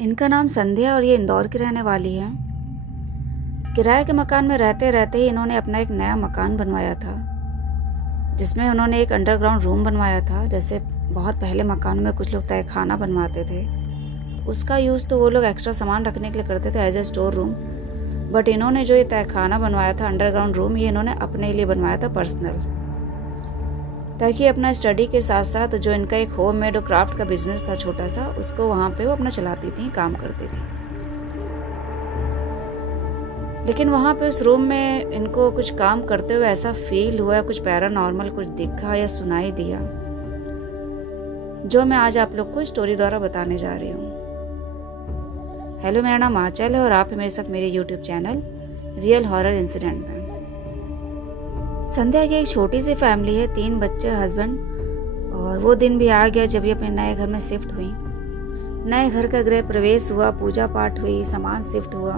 इनका नाम संध्या और ये इंदौर की रहने वाली है। किराए के मकान में रहते रहते ही इन्होंने अपना एक नया मकान बनवाया था, जिसमें उन्होंने एक अंडरग्राउंड रूम बनवाया था। जैसे बहुत पहले मकानों में कुछ लोग तहखाना बनवाते थे, उसका यूज़ तो वो लोग एक्स्ट्रा सामान रखने के लिए करते थे as a store room. But इन्होंने जो ये तहखाना बनवाया था, अंडरग्राउंड रूम, ये इन्होंने अपने लिए बनवाया था पर्सनल, ताकि अपना स्टडी के साथ साथ जो इनका एक होममेड और क्राफ्ट का बिजनेस था छोटा सा, उसको वहाँ पे वो अपना चलाती थी, काम करती थी। लेकिन वहाँ पे उस रूम में इनको कुछ काम करते हुए ऐसा फील हुआ, कुछ पैरानॉर्मल कुछ दिखा या सुनाई दिया, जो मैं आज आप लोग को स्टोरी द्वारा बताने जा रही हूँ। हेलो, मेरा नाम आंचल है और आप हैं मेरे साथ मेरे YouTube channel real horror incident में। संध्या की एक छोटी सी फैमिली है, 3 बच्चे, हस्बैंड, और वो दिन भी आ गया जब ये अपने नए घर में शिफ्ट हुई। नए घर का गृह प्रवेश हुआ, पूजा पाठ हुई, सामान शिफ्ट हुआ,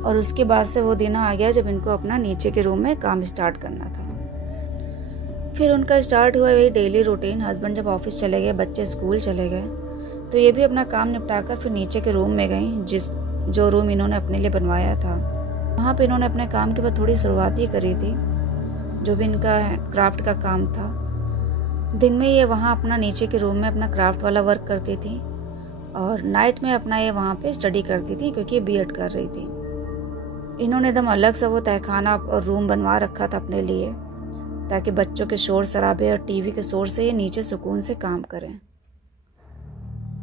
और उसके बाद से वो दिन आ गया जब इनको अपना नीचे के रूम में काम स्टार्ट करना था। फिर उनका स्टार्ट हुआ वही डेली रूटीन। हस्बैंड जब ऑफिस चले गए, बच्चे स्कूल चले गए, तो ये भी अपना काम निपटाकर फिर नीचे के रूम में गई, जो रूम इन्होंने अपने लिए बनवाया था। वहाँ पे इन्होंने अपने काम के बाद थोड़ी शुरुआत ही करी थी, जो भी इनका क्राफ्ट का काम था। दिन में ये वहाँ अपना नीचे के रूम में अपना क्राफ्ट वाला वर्क करती थी, और नाइट में अपना ये वहाँ पे स्टडी करती थी, क्योंकि ये बीएड कर रही थी। इन्होंने एकदम अलग सा वो तहखाना और रूम बनवा रखा था अपने लिए, ताकि बच्चों के शोर शराबे और टीवी के शोर से ये नीचे सुकून से काम करें।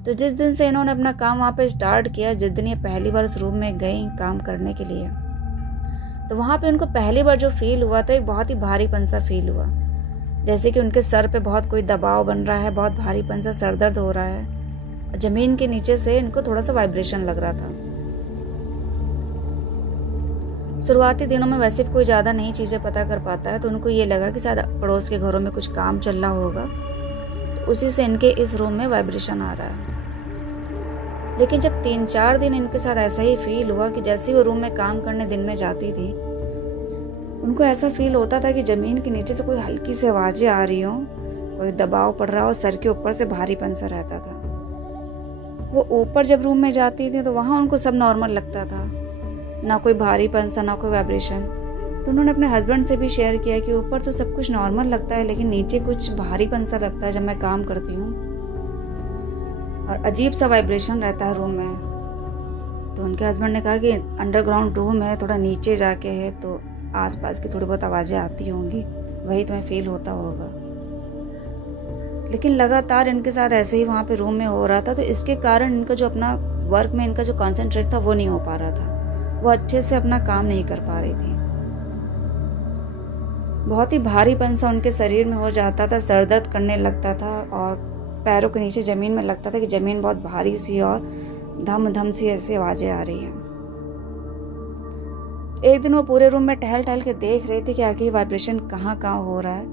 तो जिस दिन से इन्होंने अपना काम वहाँ पे स्टार्ट किया, जिस दिन ये पहली बार उस रूम में गई काम करने के लिए, तो वहाँ पे उनको पहली बार जो फील हुआ था, एक बहुत ही भारीपन सा फील हुआ, जैसे कि उनके सर पे बहुत कोई दबाव बन रहा है, बहुत भारीपन सा सर दर्द हो रहा है। जमीन के नीचे से इनको थोड़ा सा वाइब्रेशन लग रहा था। शुरुआती दिनों में वैसे भी कोई ज़्यादा नई चीज़ें पता कर पाता है, तो उनको ये लगा कि शायद पड़ोस के घरों में कुछ काम चल रहा होगा, तो उसी से इनके इस रूम में वाइब्रेशन आ रहा है। लेकिन जब 3-4 दिन इनके साथ ऐसा ही फील हुआ कि जैसे ही वो रूम में काम करने दिन में जाती थी, उनको ऐसा फील होता था कि ज़मीन के नीचे से कोई हल्की सी आवाज़ें आ रही हों, कोई दबाव पड़ रहा हो, सर के ऊपर से भारीपन सा रहता था। वो ऊपर जब रूम में जाती थी तो वहाँ उनको सब नॉर्मल लगता था, ना कोई भारीपन सा, ना कोई वाइब्रेशन। तो उन्होंने अपने हस्बैंड से भी शेयर किया कि ऊपर तो सब कुछ नॉर्मल लगता है, लेकिन नीचे कुछ भारीपन सा लगता है जब मैं काम करती हूँ, और अजीब सा वाइब्रेशन रहता है रूम में। तो उनके हस्बैंड ने कहा कि अंडरग्राउंड रूम है, थोड़ा नीचे जाके है, तो आसपास की थोड़ी बहुत आवाज़ें आती होंगी, वही तुम्हें फील होता होगा। लेकिन लगातार इनके साथ ऐसे ही वहाँ पे रूम में हो रहा था, तो इसके कारण इनका जो अपना वर्क में इनका जो कॉन्सेंट्रेट था वो नहीं हो पा रहा था, वो अच्छे से अपना काम नहीं कर पा रही थी। बहुत ही भारीपन सा उनके शरीर में हो जाता था, सर दर्द करने लगता था, और पैरों के नीचे ज़मीन में लगता था कि ज़मीन बहुत भारी सी और धम धम सी ऐसी आवाज़ें आ रही हैं। एक दिन वो पूरे रूम में टहल टहल के देख रही थी कि आखिर वाइब्रेशन कहाँ कहाँ हो रहा है,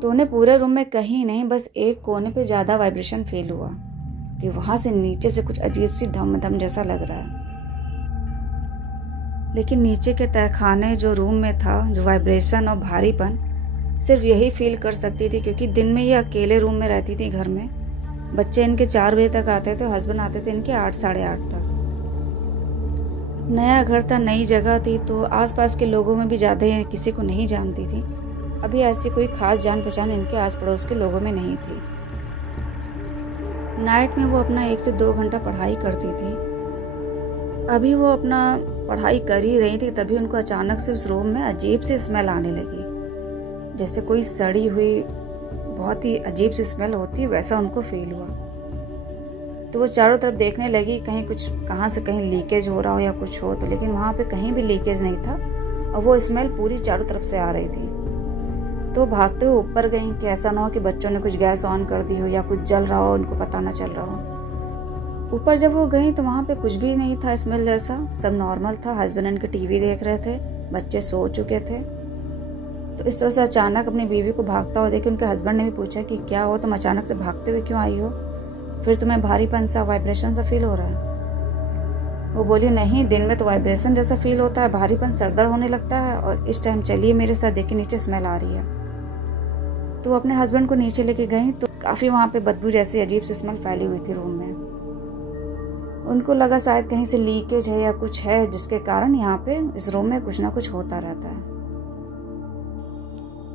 तो उन्हें पूरे रूम में कहीं नहीं, बस एक कोने पे ज़्यादा वाइब्रेशन फील हुआ कि वहाँ से नीचे से कुछ अजीब सी धम धम जैसा लग रहा है। लेकिन नीचे के तहखाने जो रूम में था, जो वाइब्रेशन और भारीपन, सिर्फ यही फील कर सकती थी, क्योंकि दिन में ये अकेले रूम में रहती थी घर में। बच्चे इनके 4 बजे तक आते थे, हस्बैंड आते थे इनके 8 साढ़े 8 तक। नया घर था, नई जगह थी, तो आसपास के लोगों में भी ज़्यादा किसी को नहीं जानती थी। अभी ऐसी कोई खास जान पहचान इनके आस पड़ोस के लोगों में नहीं थी। नाइट में वो अपना 1 से 2 घंटा पढ़ाई करती थी। अभी वो अपना पढ़ाई कर ही रही थी, तभी उनको अचानक से उस रूम में अजीब सी स्मेल आने लगी, जैसे कोई सड़ी हुई बहुत ही अजीब सी स्मेल होती है, वैसा उनको फील हुआ। तो वो चारों तरफ देखने लगी, कहीं कुछ कहाँ से कहीं लीकेज हो रहा हो या कुछ हो, तो लेकिन वहाँ पे कहीं भी लीकेज नहीं था, और वो स्मेल पूरी चारों तरफ से आ रही थी। तो भागते हुए ऊपर गई कि ऐसा ना हो कि बच्चों ने कुछ गैस ऑन कर दी हो या कुछ जल रहा हो, उनको पता ना चल रहा हो। ऊपर जब वो गई तो वहाँ पे कुछ भी नहीं था स्मेल जैसा, सब नॉर्मल था। हस्बैंड इनके टीवी देख रहे थे, बच्चे सो चुके थे। तो इस तरह से अचानक अपनी बीवी को भागता हुआ देख के उनके हस्बैंड ने भी पूछा कि क्या हो, तुम अचानक से भागते हुए क्यों आई हो, फिर तुम्हें भारीपन सा, वाइब्रेशन सा फील हो रहा है। वो बोली, नहीं, दिन में तो वाइब्रेशन जैसा फील होता है, भारीपन, सरदर्द होने लगता है, और इस टाइम चलिए मेरे साथ, देखिए नीचे स्मेल आ रही है। तो वो अपने हस्बैंड को नीचे लेके गई, तो काफ़ी वहाँ पे बदबू जैसी अजीब सी स्मेल फैली हुई थी रूम में। उनको लगा शायद कहीं से लीकेज है या कुछ है जिसके कारण यहाँ पे इस रूम में कुछ ना कुछ होता रहता है।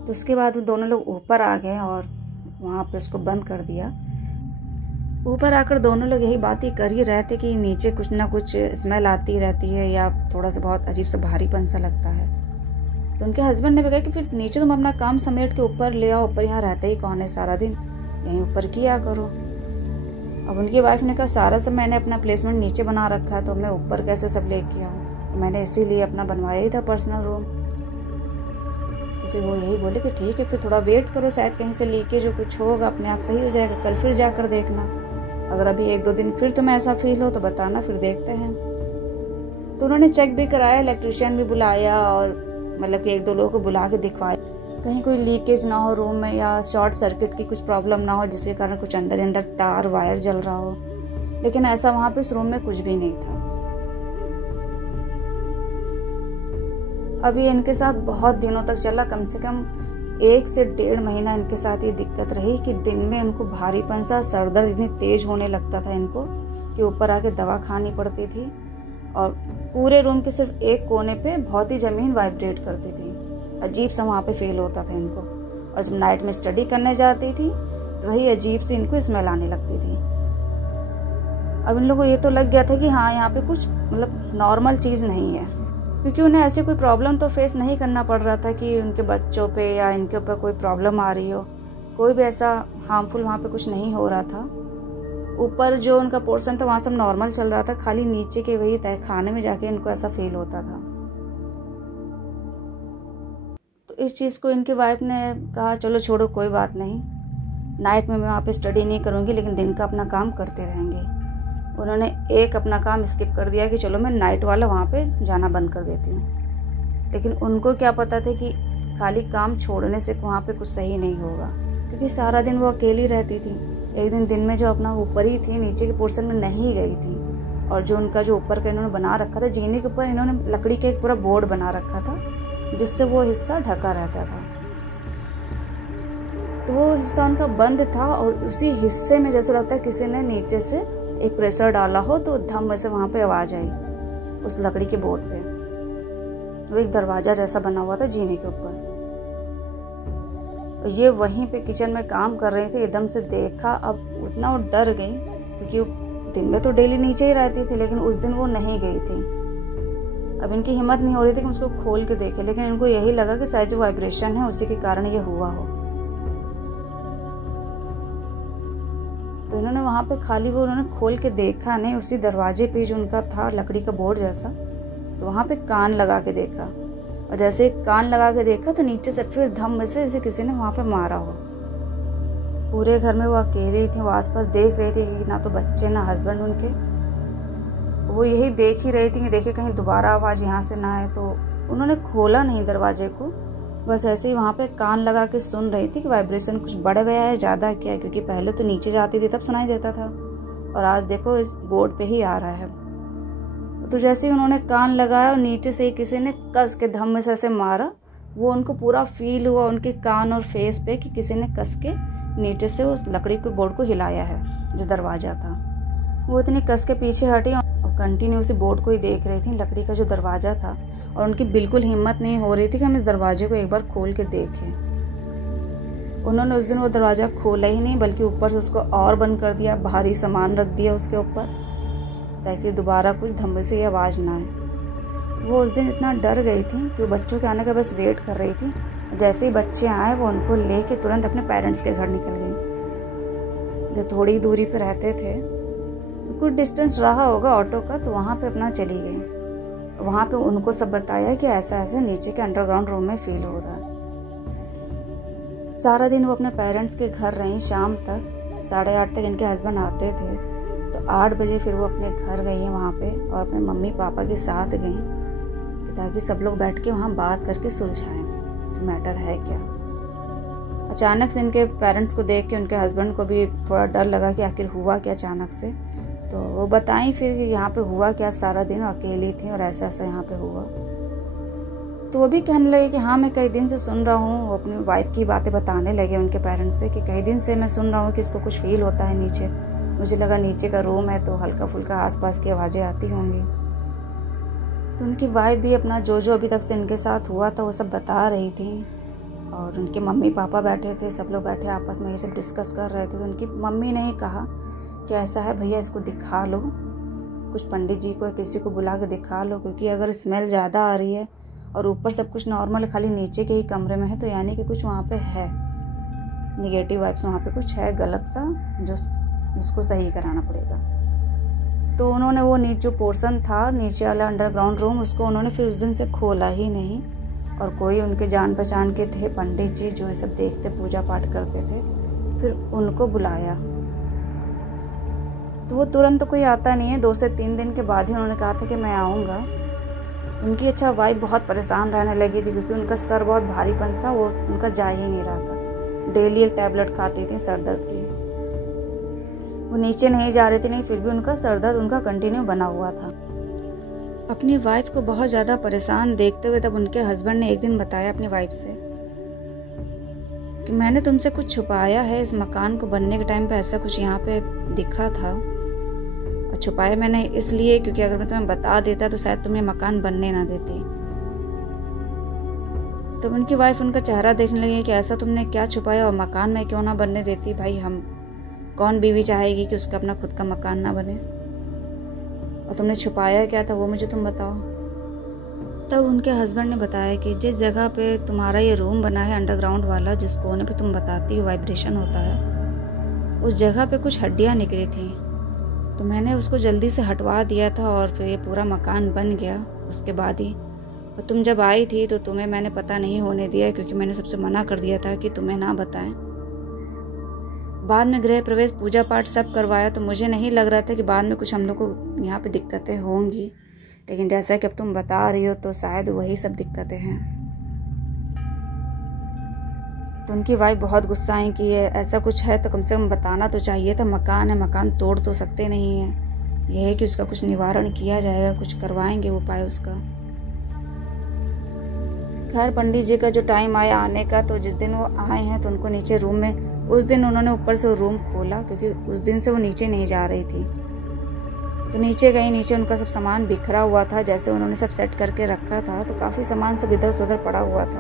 तो उसके बाद दोनों लोग ऊपर आ गए और वहाँ पे उसको बंद कर दिया। ऊपर आकर दोनों लोग यही बात ही कर ही रहे थे कि नीचे कुछ ना कुछ स्मेल आती रहती है या थोड़ा सा बहुत अजीब सा भारीपन सा लगता है। तो उनके हस्बैंड ने भी कहा कि फिर नीचे तुम अपना काम समेट के ऊपर ले आओ, ऊपर यहाँ रहते ही कौन है, सारा दिन यहीं ऊपर किया करो। अब उनकी वाइफ ने कहा सारा सब मैंने अपना प्लेसमेंट नीचे बना रखा है तो मैं ऊपर कैसे सब लेके आऊँ, मैंने इसीलिए अपना बनवाया ही था पर्सनल रूम। तो फिर वो यही बोले कि ठीक है फिर थोड़ा वेट करो, शायद कहीं से लीकेज जो कुछ होगा, अपने आप सही हो जाएगा, कल फिर जाकर देखना, अगर अभी 1-2 दिन फिर तुम्हें ऐसा फील हो तो बताना, फिर देखते हैं। तो उन्होंने चेक भी कराया, इलेक्ट्रिशियन भी बुलाया और मतलब कि 1-2 लोगों को बुला के दिखवाया कहीं कोई लीकेज ना हो रूम में या शॉर्ट सर्किट की कुछ प्रॉब्लम ना हो जिसके कारण कुछ अंदर तार वायर जल रहा हो, लेकिन ऐसा वहाँ पे इस रूम में कुछ भी नहीं था। अभी इनके साथ बहुत दिनों तक चला, कम से कम 1 से 1.5 महीना इनके साथ ये दिक्कत रही कि दिन में इनको भारीपन सा, सर दर्द इतनी तेज होने लगता था इनको कि ऊपर आके दवा खानी पड़ती थी और पूरे रूम के सिर्फ एक कोने पे बहुत ही ज़मीन वाइब्रेट करती थी, अजीब सा वहाँ पे फील होता था इनको। और जब नाइट में स्टडी करने जाती थी तो वही अजीब सी इनको स्मेल आने लगती थी। अब इन लोगों को ये तो लग गया था कि हाँ यहाँ पे कुछ मतलब नॉर्मल चीज़ नहीं है, क्योंकि उन्हें ऐसी कोई प्रॉब्लम तो फेस नहीं करना पड़ रहा था कि उनके बच्चों पे या इनके ऊपर कोई प्रॉब्लम आ रही हो, कोई भी ऐसा हार्मफुल वहाँ पे कुछ नहीं हो रहा था। ऊपर जो उनका पोर्शन था वहाँ सब नॉर्मल चल रहा था, खाली नीचे के वही तय खाने में जाके इनको ऐसा फील होता था। तो इस चीज़ को इनकी वाइफ ने कहा चलो छोड़ो कोई बात नहीं, नाइट में मैं वहाँ पे स्टडी नहीं करूँगी लेकिन दिन का अपना काम करते रहेंगे। उन्होंने एक अपना काम स्किप कर दिया कि चलो मैं नाइट वाला वहाँ पे जाना बंद कर देती हूँ। लेकिन उनको क्या पता था कि खाली काम छोड़ने से वहाँ पे कुछ सही नहीं होगा, क्योंकि सारा दिन वो अकेली रहती थी। एक दिन में जो अपना ऊपर ही थी, नीचे के पोर्शन में नहीं गई थी, और जो उनका जो ऊपर का इन्होंने बना रखा था जीने के ऊपर, इन्होंने लकड़ी का एक पूरा बोर्ड बना रखा था जिससे वो हिस्सा ढका रहता था। तो वो हिस्सा उनका बंद था और उसी हिस्से में जैसे लगता है किसी ने नीचे से एक प्रेशर डाला हो तो धम से वहाँ पे आवाज़ आई उस लकड़ी के बोर्ड पे। वो एक दरवाज़ा जैसा बना हुआ था जीने के ऊपर। ये वहीं पे किचन में काम कर रही थी, एकदम से देखा। अब उतना वो डर गई क्योंकि दिन में तो डेली नीचे ही रहती थी, लेकिन उस दिन वो नहीं गई थी। अब इनकी हिम्मत नहीं हो रही थी कि उसको खोल के देखे, लेकिन इनको यही लगा कि शायद जो वाइब्रेशन है उसी के कारण ये हुआ हो। तो इन्होंने वहाँ पे खाली वो उन्होंने खोल के देखा नहीं, उसी दरवाजे पे जो उनका था लकड़ी का बोर्ड जैसा, तो वहाँ पे कान लगा के देखा। और जैसे कान लगा के देखा तो नीचे से फिर धम में से जैसे किसी ने वहाँ पे मारा हो। पूरे घर में वो अकेली थी, वो आसपास देख रही थी कि ना तो बच्चे ना हस्बैंड उनके, वो यही देख ही रही थी कि देखे कहीं दोबारा आवाज़ यहाँ से ना आए। तो उन्होंने खोला नहीं दरवाजे को, बस ऐसे ही वहाँ पे कान लगा के सुन रही थी कि वाइब्रेशन कुछ बढ़ गया है, ज़्यादा क्या है, क्योंकि पहले तो नीचे जाती थी तब सुनाई देता था और आज देखो इस बोर्ड पे ही आ रहा है। तो जैसे ही उन्होंने कान लगाया और नीचे से किसी ने कस के धम में से ऐसे मारा, वो उनको पूरा फील हुआ उनके कान और फेस पे कि किसी ने कस के नीचे से उस लकड़ी के बोर्ड को हिलाया है जो दरवाज़ा था। वो इतनी कस के पीछे हटी और कंटिन्यू उसी बोर्ड को ही देख रही थी, लकड़ी का जो दरवाज़ा था, और उनकी बिल्कुल हिम्मत नहीं हो रही थी कि हम इस दरवाजे को एक बार खोल के देखें। उन्होंने उस दिन वो दरवाज़ा खोला ही नहीं, बल्कि ऊपर से उसको और बंद कर दिया, भारी सामान रख दिया उसके ऊपर ताकि दोबारा कुछ धम्मे से आवाज़ ना आए। वो उस दिन इतना डर गई थी कि वो बच्चों के आने का बस वेट कर रही थी। जैसे ही बच्चे आए वो उनको लेके तुरंत अपने पेरेंट्स के घर निकल गई, जो थोड़ी दूरी पे रहते थे। कुछ डिस्टेंस रहा होगा ऑटो का, तो वहाँ पे अपना चली गई। वहाँ पे उनको सब बताया कि ऐसा ऐसा नीचे के अंडरग्राउंड रूम में फील हो रहा है। सारा दिन वो अपने पेरेंट्स के घर रही, शाम तक 8:30 तक इनके हस्बैंड आते थे। तो 8 बजे फिर वो अपने घर गई हैं वहाँ पे, और अपने मम्मी पापा के साथ गई ताकि सब लोग बैठ के वहाँ बात करके सुलझाएं कि मैटर है क्या। अचानक से इनके पेरेंट्स को देख के उनके हस्बैंड को भी थोड़ा डर लगा कि आखिर हुआ क्या अचानक से। तो वो बताई फिर कि यहाँ पे हुआ क्या, सारा दिन अकेली थी और ऐसा ऐसा यहाँ पे हुआ। तो वो भी कहने लगे कि हाँ मैं कई दिन से सुन रहा हूँ। वो अपनी वाइफ की बातें बताने लगे उनके पेरेंट्स से कि कई दिन से मैं सुन रहा हूँ कि इसको कुछ फील होता है नीचे, मुझे लगा नीचे का रूम है तो हल्का फुल्का आसपास की आवाज़ें आती होंगी। तो उनकी वाइफ भी अपना जो अभी तक से इनके साथ हुआ था वो सब बता रही थी, और उनके मम्मी पापा बैठे थे, सब लोग बैठे आपस में ये सब डिस्कस कर रहे थे। तो उनकी मम्मी ने ही कहा कि ऐसा है भैया, इसको दिखा लो, कुछ पंडित जी को किसी को बुला के दिखा लो, क्योंकि अगर स्मेल ज़्यादा आ रही है और ऊपर सब कुछ नॉर्मल खाली नीचे के ही कमरे में है तो यानी कि कुछ वहाँ पे है, निगेटिव वाइब्स वहाँ पे कुछ है गलत सा, जिसको सही कराना पड़ेगा। तो उन्होंने वो जो पोर्शन था नीचे वाला अंडरग्राउंड रूम, उसको उन्होंने फिर उस दिन से खोला ही नहीं। और कोई उनके जान पहचान के थे पंडित जी जो ये सब देखते, पूजा पाठ करते थे, फिर उनको बुलाया। तो वो तुरंत कोई आता नहीं है, 2 से 3 दिन के बाद ही उन्होंने कहा था कि मैं आऊँगा। उनकी वाइफ बहुत परेशान रहने लगी थी, क्योंकि उनका सर बहुत भारीपन सा, वो उनका जा ही नहीं रहा था। डेली एक टैबलेट खाती थी सर दर्द की, वो नीचे नहीं जा रही थी, नहीं फिर भी उनका सर दर्द उनका कंटिन्यू बना हुआ था। अपनी वाइफ को बहुत ज़्यादा परेशान देखते हुए तब उनके हस्बैंड ने एक दिन बताया अपनी वाइफ से कि मैंने तुमसे कुछ छुपाया है, इस मकान को बनने के टाइम पे ऐसा कुछ यहाँ पे दिखा था, और छुपाया मैंने इसलिए क्योंकि अगर मैं तुम्हें बता देता तो शायद तुम ये मकान बनने ना देती। तब उनकी वाइफ उनका चेहरा देखने लगी कि ऐसा तुमने क्या छुपाया और मकान में क्यों ना बनने देती। भाई, हम कौन बीवी चाहेगी कि उसका अपना खुद का मकान ना बने, और तुमने छुपाया क्या था वो मुझे तुम बताओ। तब उनके हस्बैंड ने बताया कि जिस जगह पे तुम्हारा ये रूम बना है अंडरग्राउंड वाला, जिस कोने पे तुम बताती हो वाइब्रेशन होता है, उस जगह पे कुछ हड्डियाँ निकली थी, तो मैंने उसको जल्दी से हटवा दिया था और फिर ये पूरा मकान बन गया उसके बाद ही। और तुम जब आई थी तो तुम्हें मैंने पता नहीं होने दिया, क्योंकि मैंने सबसे मना कर दिया था कि तुम्हें ना बताएं। बाद में गृह प्रवेश पूजा पाठ सब करवाया, तो मुझे नहीं लग रहा था कि बाद में कुछ हम लोग को यहाँ पे दिक्कतें होंगी, लेकिन जैसा कि अब तुम बता रही हो तो शायद वही सब दिक्कतें हैं। तो उनकी वाइफ बहुत गुस्सा आई कि ऐसा कुछ है तो कम से कम बताना तो चाहिए था, मकान है, मकान तोड़ तो सकते नहीं हैं, यह है कि उसका कुछ निवारण किया जाएगा, कुछ करवाएंगे उपाय उसका। खैर पंडित जी का जो टाइम आया आने का, तो जिस दिन वो आए हैं तो उनको नीचे रूम में, उस दिन उन्होंने ऊपर से वो रूम खोला, क्योंकि उस दिन से वो नीचे नहीं जा रही थी। तो नीचे गई, नीचे उनका सब सामान बिखरा हुआ था, जैसे उन्होंने सब सेट करके रखा था, तो काफ़ी सामान सब इधर से उधर पड़ा हुआ था।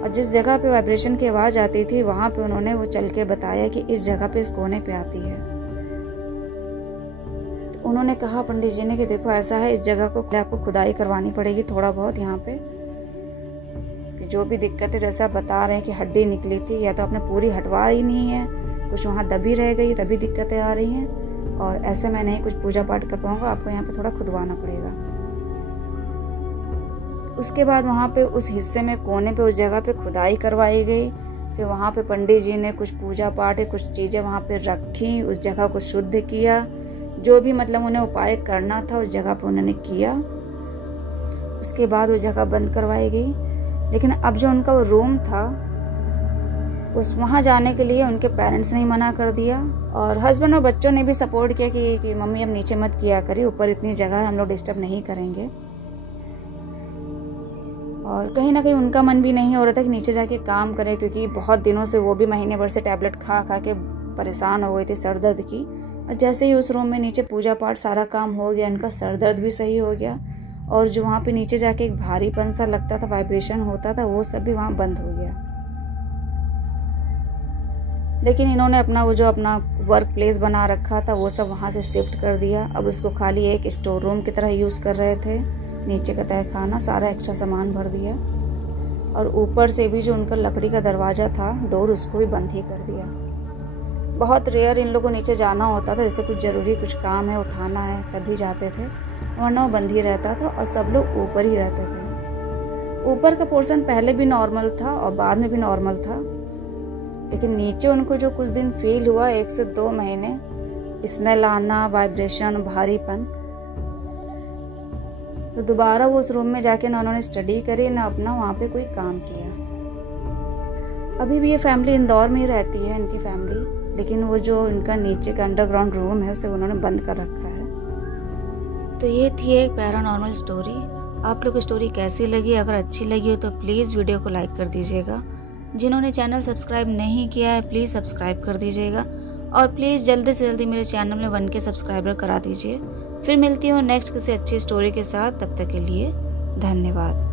और जिस जगह पे वाइब्रेशन की आवाज़ आती थी वहाँ पे उन्होंने वो चल के बताया कि इस जगह पे इस कोने पे आती है। तो उन्होंने कहा पंडित जी ने कि देखो ऐसा है, इस जगह को आपको खुदाई करवानी पड़ेगी थोड़ा बहुत यहाँ पे, जो भी दिक्कतें जैसा बता रहे हैं कि हड्डी निकली थी, या तो आपने पूरी हटवा ही नहीं है, कुछ वहाँ दबी रह गई तभी दिक्कतें आ रही हैं, और ऐसे में नहीं कुछ पूजा पाठ कर पाऊंगा, आपको यहाँ पे थोड़ा खुदवाना पड़ेगा। उसके बाद वहाँ पे उस हिस्से में कोने पे उस जगह पे खुदाई करवाई गई। फिर वहाँ पे पंडित जी ने कुछ पूजा पाठ कुछ चीज़ें वहाँ पे रखी, उस जगह को शुद्ध किया, जो भी मतलब उन्हें उपाय करना था उस जगह पे उन्होंने किया। उसके बाद वो जगह बंद करवाई गई। लेकिन अब जो उनका वो रूम था उस वहाँ जाने के लिए उनके पेरेंट्स ने मना कर दिया, और हस्बैंड और बच्चों ने भी सपोर्ट किया कि मम्मी अब नीचे मत किया करिए, ऊपर इतनी जगह है, हम लोग डिस्टर्ब नहीं करेंगे। और कहीं ना कहीं उनका मन भी नहीं हो रहा था कि नीचे जाके काम करें, क्योंकि बहुत दिनों से वो भी महीने भर से टैबलेट खा खा के परेशान हो गई थी सर दर्द की। और जैसे ही उस रूम में नीचे पूजा पाठ सारा काम हो गया, इनका सर दर्द भी सही हो गया, और जो वहाँ पे नीचे जाके एक भारीपन सा लगता था, वाइब्रेशन होता था, वो सब भी वहाँ बंद हो गया। लेकिन इन्होंने अपना वो जो अपना वर्क प्लेस बना रखा था वो सब वहाँ से शिफ्ट कर दिया। अब उसको खाली एक स्टोर रूम की तरह यूज़ कर रहे थे, नीचे का तहखाना, सारा एक्स्ट्रा सामान भर दिया, और ऊपर से भी जो उनका लकड़ी का दरवाज़ा था डोर, उसको भी बंद ही कर दिया। बहुत रेयर इन लोगों को नीचे जाना होता था, जैसे कुछ ज़रूरी कुछ काम है उठाना है तभी जाते थे, वरना वो बंद ही रहता था, और सब लोग ऊपर ही रहते थे। ऊपर का पोर्शन पहले भी नॉर्मल था और बाद में भी नॉर्मल था, लेकिन नीचे उनको जो कुछ दिन फील हुआ 1 से 2 महीने, स्मेल आना, वाइब्रेशन, भारीपन, तो दोबारा वो उस रूम में जाके ना उन्होंने स्टडी करी ना अपना वहाँ पे कोई काम किया। अभी भी ये फैमिली इंदौर में ही रहती है इनकी फैमिली, लेकिन वो जो इनका नीचे का अंडरग्राउंड रूम है उसे उन्होंने बंद कर रखा है। तो ये थी एक पैरानॉर्मल स्टोरी। आप लोग को स्टोरी कैसी लगी? अगर अच्छी लगी हो तो प्लीज़ वीडियो को लाइक कर दीजिएगा। जिन्होंने चैनल सब्सक्राइब नहीं किया है प्लीज़ सब्सक्राइब कर दीजिएगा, और प्लीज़ जल्दी से जल्दी मेरे चैनल में 1K सब्सक्राइबर करा दीजिए। फिर मिलती हूँ नेक्स्ट किसी अच्छी स्टोरी के साथ। तब तक के लिए धन्यवाद।